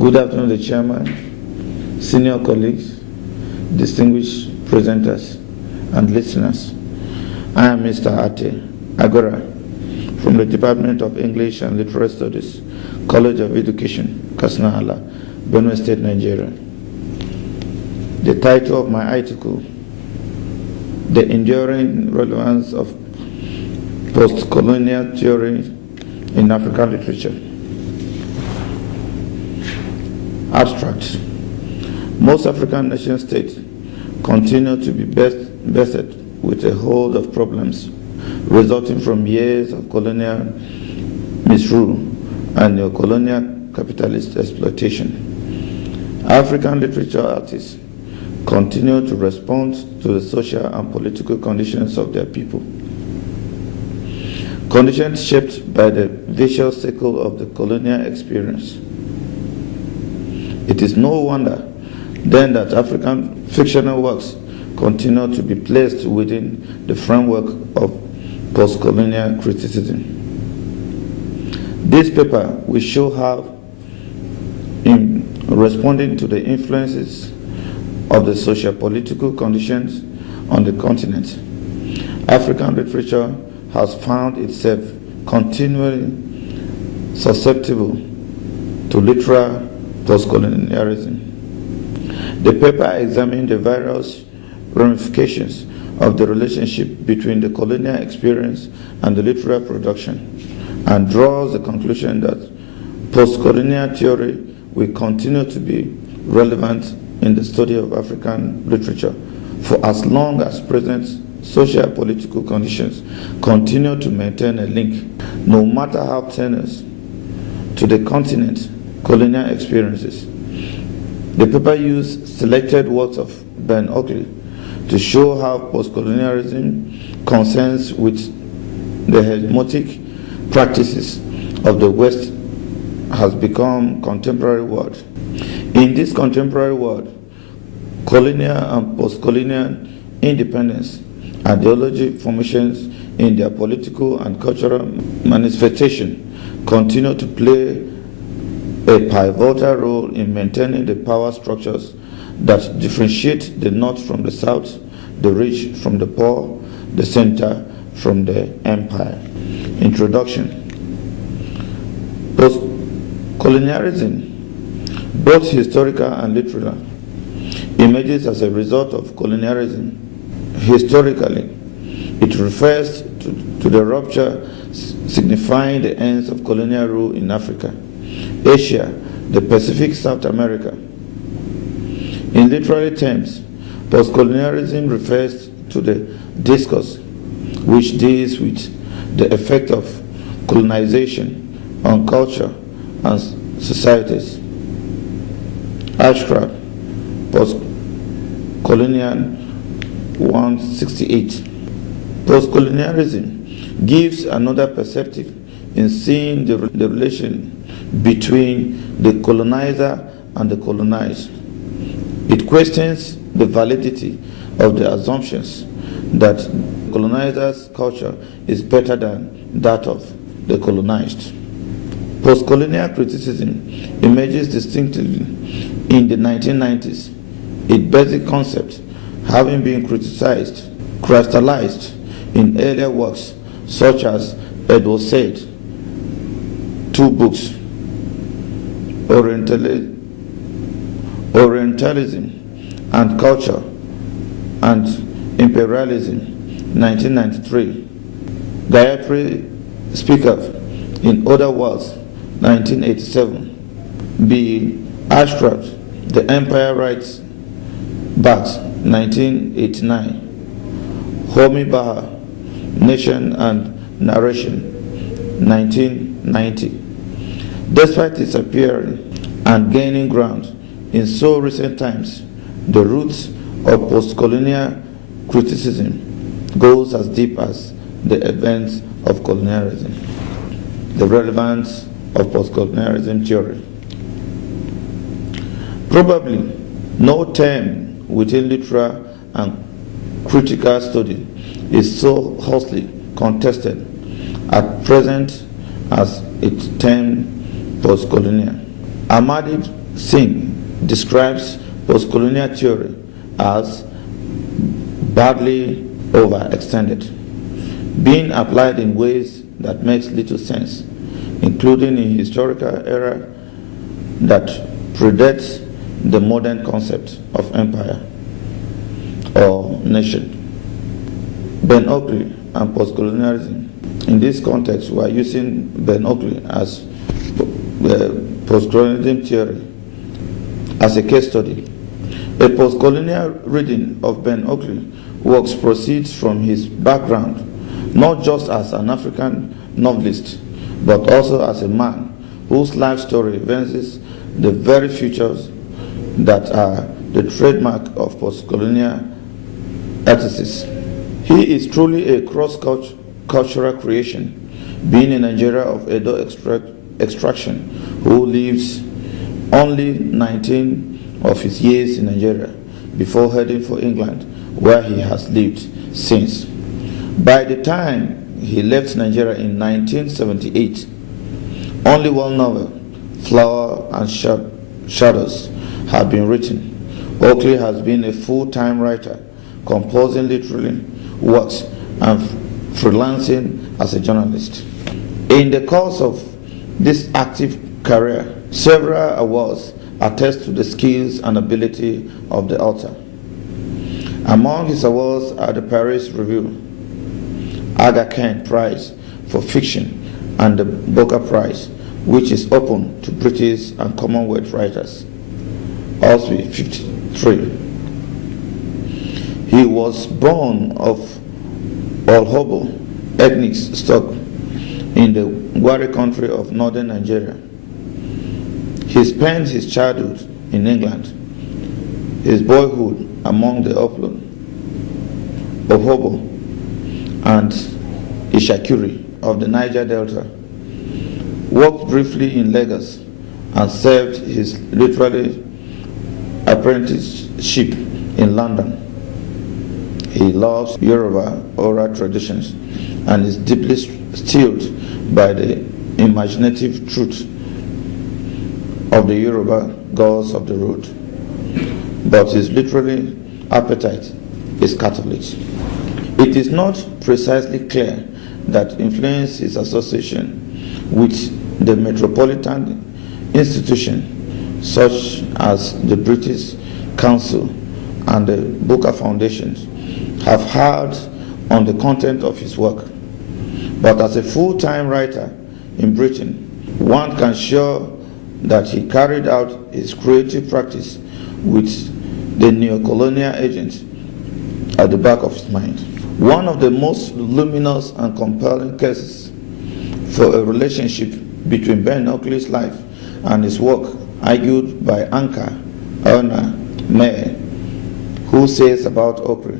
Good afternoon, the chairman, senior colleagues, distinguished presenters, and listeners. I am Mr. Ate Agora from the Department of English and Literary Studies, College of Education, Kasnahala, Benue State, Nigeria. The title of my article, The Enduring Relevance of Post-Colonial Theory in African Literature. Abstract. Most African nation-states continue to be beset with a host of problems resulting from years of colonial misrule and neo-colonial capitalist exploitation. African literature artists continue to respond to the social and political conditions of their people. Conditions shaped by the vicious cycle of the colonial experience. It is no wonder then that African fictional works continue to be placed within the framework of post-colonial criticism. This paper will show how, in responding to the influences of the socio-political conditions on the continent, African literature has found itself continually susceptible to literal post-colonialism. The paper examined the various ramifications of the relationship between the colonial experience and the literary production, and draws the conclusion that post-colonial theory will continue to be relevant in the study of African literature for as long as present social and political conditions continue to maintain a link, no matter how tenuous, to the continent colonial experiences. The paper used selected works of Ben Oakley to show how post-colonialism concerns with the hegemonic practices of the West has become contemporary world. In this contemporary world, colonial and post-colonial independence ideology formations in their political and cultural manifestation continue to play a pivotal role in maintaining the power structures that differentiate the North from the South, the rich from the poor, the center from the empire. Introduction. Post-colonialism, both historical and literal, emerges as a result of colonialism. Historically, it refers to the rupture signifying the ends of colonial rule in Africa, Asia, the Pacific, South America. In literary terms, post-colonialism refers to the discourse which deals with the effect of colonization on culture and societies. Ashcraft, Post-Colonial 168. Post-colonialism gives another perspective in seeing the relation between the colonizer and the colonized. It questions the validity of the assumptions that the colonizer's culture is better than that of the colonized. Post-colonial criticism emerges distinctively in the 1990s, its basic concept having been crystallized in earlier works such as Edward Said, 2 books, Orientalism and Culture and Imperialism, 1993, Gayatri Speaker in Other Worlds, 1987, B. Ashcraft, The Empire Writes Back, 1989, Homi Bahar, Nation and Narration, 1990. Despite its appearing and gaining ground in so recent times, the roots of post-colonial criticism goes as deep as the events of colonialism. The relevance of post-colonialism theory. Probably no term within literary and critical study is so hotly contested at present as its term post-colonial. Amadi Singh describes post-colonial theory as badly overextended, being applied in ways that makes little sense, including in historical era that predates the modern concept of empire or nation. Ben Oakley and postcolonialism. In this context, we are using Ben Oakley as postcolonialism theory as a case study. A postcolonial reading of Ben Oakley works proceeds from his background, not just as an African novelist, but also as a man whose life story evinces the very features that are the trademark of postcolonial ethicists. He is truly a cross-cultural creation, being a Nigerian of Edo extraction who lives only 19 of his years in Nigeria before heading for England, where he has lived since. By the time he left Nigeria in 1978, only one novel, Flower and Shadows, had been written. Oakley has been a full-time writer, composing literary works and freelancing as a journalist. In the course of this active career, several awards attest to the skills and ability of the author. Among his awards are the Paris Review, Aga Khan Prize for Fiction, and the Booker Prize, which is open to British and Commonwealth writers. Osby, 53. He was born of Olhobo ethnic stock in the Gwari country of northern Nigeria. He spent his childhood in England, his boyhood among the upland, Olhobo, and Ishakiri of the Niger Delta, worked briefly in Lagos, and served his literary apprenticeship in London. He loves Yoruba oral traditions and is deeply stirred by the imaginative truth of the Yoruba gods of the road. But his literary appetite is Catholic. It is not precisely clear that influenced his association with the metropolitan institution such as the British Council and the Booker Foundation have had on the content of his work. But as a full-time writer in Britain, one can show that he carried out his creative practice with the neo-colonial agent at the back of his mind. One of the most luminous and compelling cases for a relationship between Ben Oakley's life and his work, argued by Anka Erna May, who says about Oakley.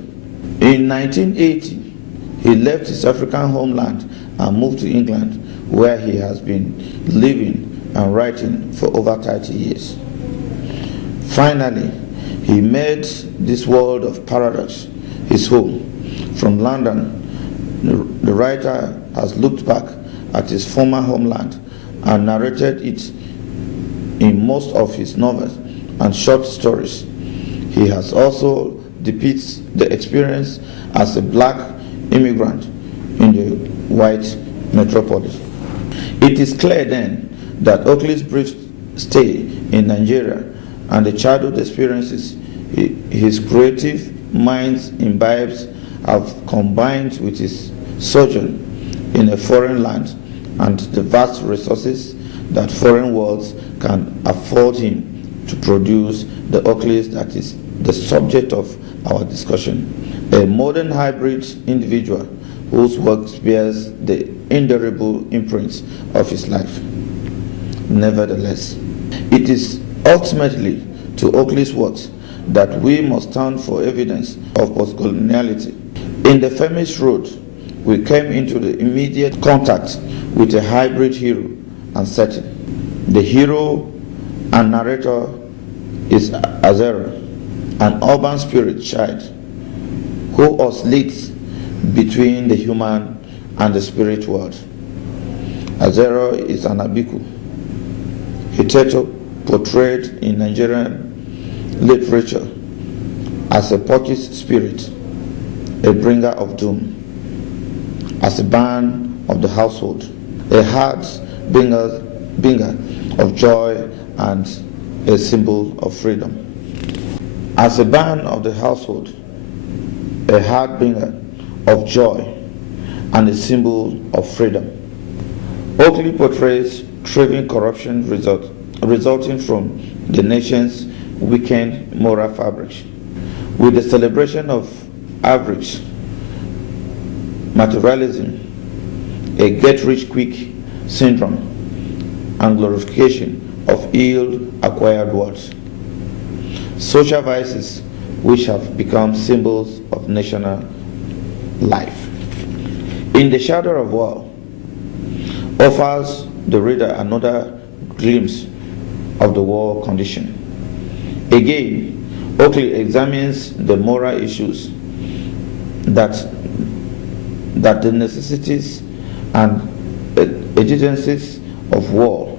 In 1980, he left his African homeland and moved to England, where he has been living and writing for over 30 years. Finally, he made this world of paradox his home. From London, the writer has looked back at his former homeland and narrated it in most of his novels and short stories. He has also depicts the experience as a black immigrant in the white metropolis. It is clear then that Oakley's brief stay in Nigeria and the childhood experiences his creative mind imbibes have combined with his sojourn in a foreign land and the vast resources that foreign worlds can afford him to produce the Oakleys that is the subject of our discussion. A modern hybrid individual whose work bears the indelible imprints of his life. Nevertheless, it is ultimately to Oakley's works that we must turn for evidence of postcoloniality. In the Feminist Road, we came into the immediate contact with a hybrid hero and setting. The hero and narrator is Azera, an urban spirit child who oscillates between the human and the spirit world. Azera is an Abiku, Hiteto, portrayed in Nigerian literature as a porky's spirit, a bringer of doom, as a bane of the household, a hard bringer of joy and a symbol of freedom. As a bane of the household, a hard bringer of joy and a symbol of freedom. Oakley portrays thriving corruption resulting from the nation's weakened moral fabric, with the celebration of average materialism, a get-rich-quick syndrome, and glorification of ill-acquired wealth. Social vices which have become symbols of national life. In the Shadow of War offers the reader another glimpse of the war condition. Again, Oakley examines the moral issues that the necessities and exigencies of war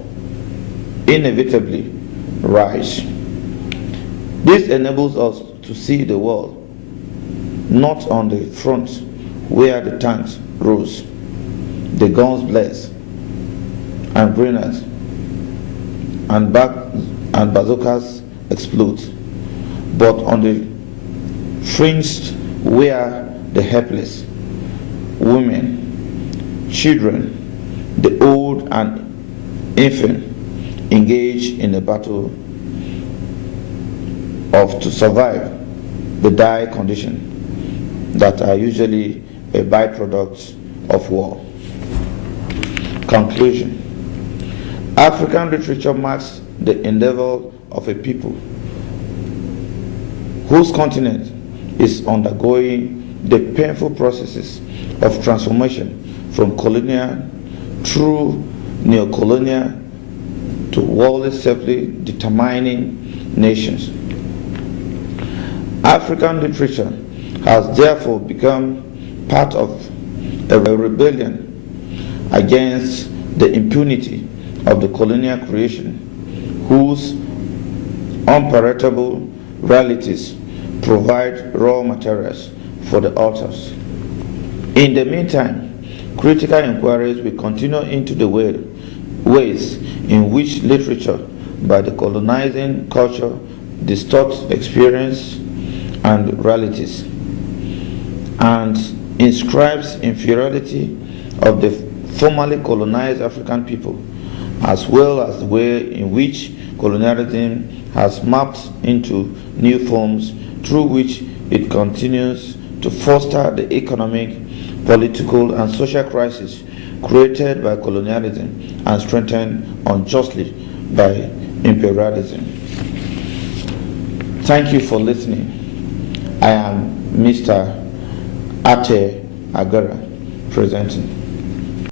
inevitably rise. This enables us to see the world not on the front where the tanks rose, the guns blazed, and grenades and bazookas explode, but on the fringe where the helpless, women, children, the old and infant engage in a battle to survive the dire condition that are usually a byproduct of war. Conclusion. African literature marks the endeavor of a people whose continent is undergoing the painful processes of transformation from colonial through neocolonial to worldly self-determining nations. African literature has therefore become part of a rebellion against the impunity of the colonial creation, whose unpalatable realities provide raw materials for the authors. In the meantime, critical inquiries will continue into the ways in which literature by the colonizing culture distorts experience and realities, and inscribes inferiority of the formerly colonized African people, as well as the way in which colonialism has mapped into new forms through which it continues to foster the economic, political, and social crisis created by colonialism and strengthened unjustly by imperialism. Thank you for listening. I am Mr. Ate Agara presenting.